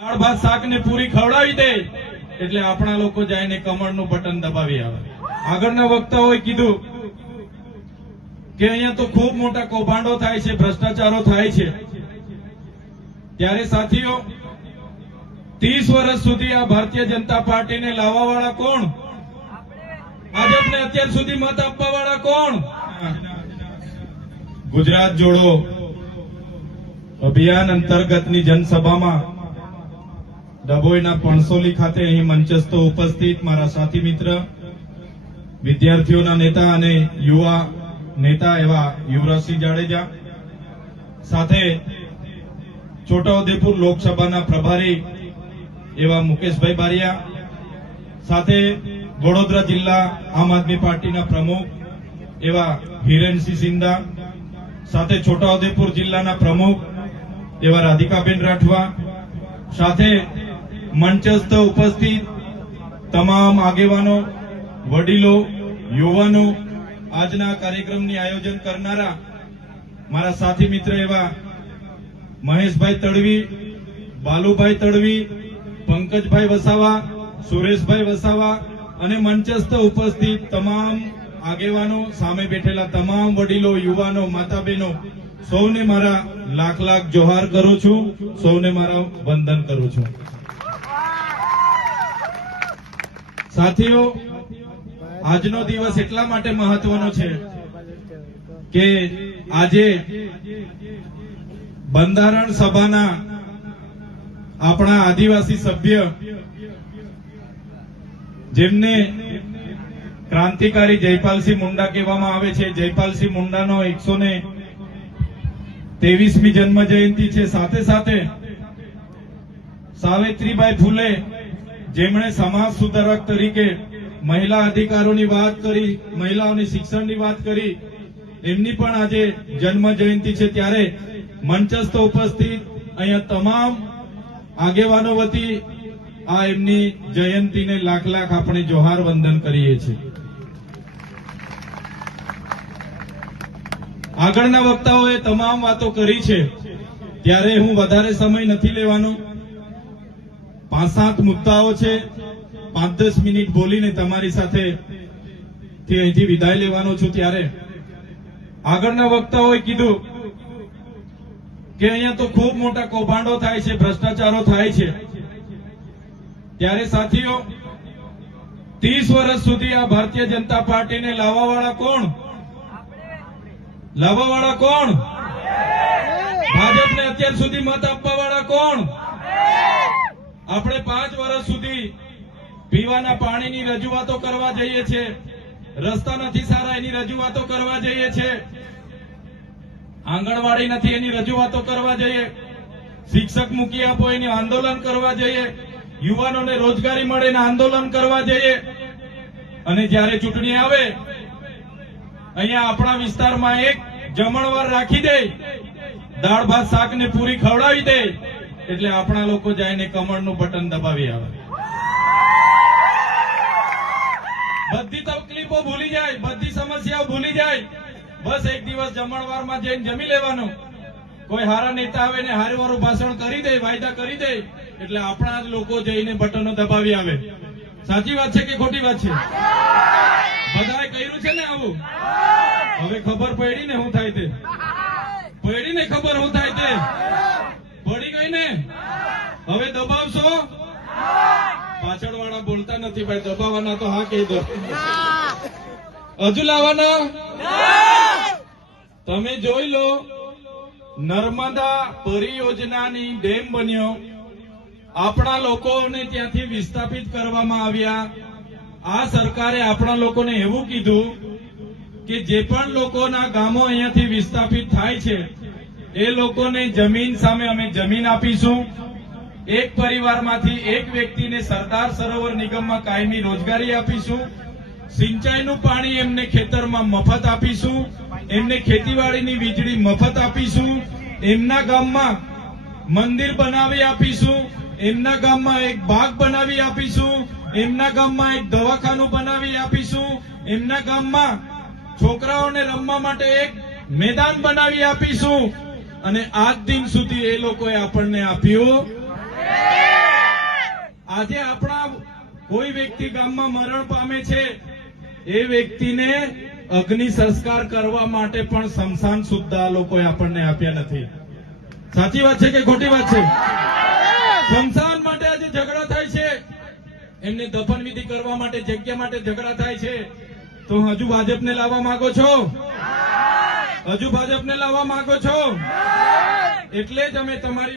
દાળ ભાત શાક ને પૂરી ખવડાવી દે, એટલે આપણા લોકો જઈને કમળનું બટન દબાવી આવે. આગળના વક્તાઓએ કીધું કે અહીંયા તો ખૂબ મોટા કૌભાંડો થાય છે, ભ્રષ્ટાચારો થાય છે. ત્યારે સાથીઓ, ત્રીસ વર્ષ સુધી આ ભારતીય જનતા પાર્ટીને લાવવા વાળા કોણ? ભાજપને અત્યાર સુધી મત આપવા વાળા કોણ? ગુજરાત જોડો અભિયાન અંતર્ગતની જનસભામાં ડભોઈના પણસોલી ખાતે અહીં મંચસ્થો ઉપસ્થિત મારા સાથી મિત્ર, વિદ્યાર્થીઓના નેતા અને યુવા નેતા એવા યુવરાજસિંહ જાડેજા, સાથે છોટાઉદેપુર લોકસભાના પ્રભારી એવા મુકેશભાઈ બારિયા, સાથે વડોદરા જિલ્લા આમ આદમી પાર્ટીના પ્રમુખ એવા હિરેનસિંહ સિંધા, સાથે છોટાઉદેપુર જિલ્લાના પ્રમુખ એવા રાધિકાબેન રાઠવા, સાથે મંચસ્થ ઉપસ્થિત તમામ આગેવાનો, વડીલો, યુવાનો, આજના કાર્યક્રમની આયોજન કરનારા મારા સાથી મિત્ર એવા મહેશભાઈ તડવી, બાલુભાઈ તડવી, પંકજભાઈ વસાવા, સુરેશભાઈ વસાવા અને મંચસ્થ ઉપસ્થિત તમામ આગેવાનો, સામે બેઠેલા તમામ વડીલો, યુવાનો માતા બહેનો સૌને મારા લાખ લાખ જોહાર કરું છું, સૌને મારા વંદન કરું છું. સાથીઓ, આજનો દિવસ એટલા માટે મહત્વનો છે કે આજે બંધારણ સભાના આપણા આદિવાસી સભ્ય જેમને ક્રાંતિકારી જયપાલસિંહ મુંડા કહેવામાં આવે છે. જયપાલસિંહ મુંડાનો એકસો ને તેવીસમી જન્મ જયંતિ છે. સાથે સાથે સાવિત્રીબાઈ ફૂલે જેમણે સમાજ સુધારક તરીકે મહિલા અધિકારોની વાત કરી, મહિલાઓની શિક્ષણની વાત કરી, એમની પણ આજે જન્મ જયંતિ છે ત્યારે મંચસ્થ ઉપસ્થિત અહીંયા તમામ આગેવાનો વતી આ એમની જયંતિને લાખ લાખ આપણે જોહાર વંદન કરીએ છીએ. આગળના વક્તાઓએ તમામ વાતો કરી છે. ત્યારે હું વધારે સમય નથી લેવાનો. પાંચ સાત મુદ્દાઓ છે. પાંચ દસ મિનિટ બોલીને તમારી સાથે અહીંથી વિદાય લેવાનો છું ત્યારે. આગળના વક્તાઓએ કીધું કે અહીંયા તો ખૂબ મોટા કૌભાંડો થાય છે ભ્રષ્ટાચારો થાય છે. ત્યારે સાથીઓ ત્રીસ વર્ષ સુધી આ ભારતીય જનતા પાર્ટીને લાવવા વાળા કોણ? લાવવા વાળા કોણ ભાજપને અત્યાર સુધી મત આપવા વાળા કોણ? આપણે પાંચ વર્ષ સુધી પીવાના પાણીની રજૂઆતો કરવા જઈએ છીએ રસ્તા નથી સારા, એની રજૂઆતો કરવા જઈએ છીએ આંગણવાડી નથી, એની રજૂઆતો કરવા જઈએ. શિક્ષક મૂકી આપો, એની આંદોલન કરવા જઈએ. યુવાનોને રોજગારી મળે, એને આંદોલન કરવા જઈએ. અને જ્યારે ચૂંટણી આવે, અહીંયા આપણા વિસ્તારમાં એક જમણવાર રાખી દે. દાળ, ભાત શાક ને પૂરી ખવડાવી દે. એટલે આપણા લોકો જઈને કમળનું બટન દબાવી આવે. બધી તકલીફો ભૂલી જાય, બધી સમસ્યાઓ ભૂલી જાય. બસ એક દિવસ જમણવારમાં જઈને જમી લેવાનું. કોઈ હારા નેતા આવે ને હારું વારું ભાષણ કરી દે, વાયદા કરી દે, એટલે આપણા જ લોકો જઈને બટનો દબાવી આવે. સાચી વાત છે કે ખોટી વાત છે? બધાએ કર્યું છે ને આવું? હવે ખબર પડી ને શું થાય તે? પડી ને ખબર શું થાય તે? હવે દબાવશો? પાછળ વાળા બોલતા નથી ભાઈ, દબાવવાના તો હા કહી દો. હજુ લાવવાના? તમે જોઈ લો, નર્મદા પરિયોજનાની ડેમ બન્યો. આપણા લોકોને ત્યાંથી વિસ્થાપિત કરવામાં આવ્યા. આ સરકારે આપણા લોકોને એવું કીધું કે જે પણ લોકોના ગામો અહીંયાથી વિસ્થાપિત થાય છે, એ લોકોને જમીન સામે અમે જમીન આપીશું. એક પરિવારમાંથી એક વ્યક્તિને સરદાર સરોવર નિગમમાં કાયમી રોજગારી આપીશું. સિંચાઈનું પાણી એમને ખેતરમાં મફત આપીશું. એમને ખેતીવાડીની વીજળી મફત આપીશું. એમના ગામમાં મંદિર બનાવી આપીશું. એમના ગામમાં એક બાગ બનાવી આપીશું. એમના ગામમાં એક દવાખાનું બનાવી આપીશું. એમના ગામમાં છોકરાઓને રમવા માટે એક મેદાન બનાવી આપીશું. અને આજ દિન સુધી એ લોકોએ આપણને આપ્યું આજે આપણા કોઈ વ્યક્તિ ગામમાં મરણ પામે છે, એ વ્યક્તિને અગ્નિ સંસ્કાર કરવા માટે પણ સમસાન સુદ્ધા આ લોકોએ આપણને આપ્યા નથી. સાચી વાત છે કે ખોટી વાત છે? સમસાન માટે આજે ઝઘડા થાય છે. એમને દફન વિધિ કરવા માટે, જગ્યા માટે ઝઘડા થાય છે. તો હજુ ભાજપને લાવવા માંગો છો? હજુ ભાજપને લાવવા માંગો છો? એટલે જ અમે તમારી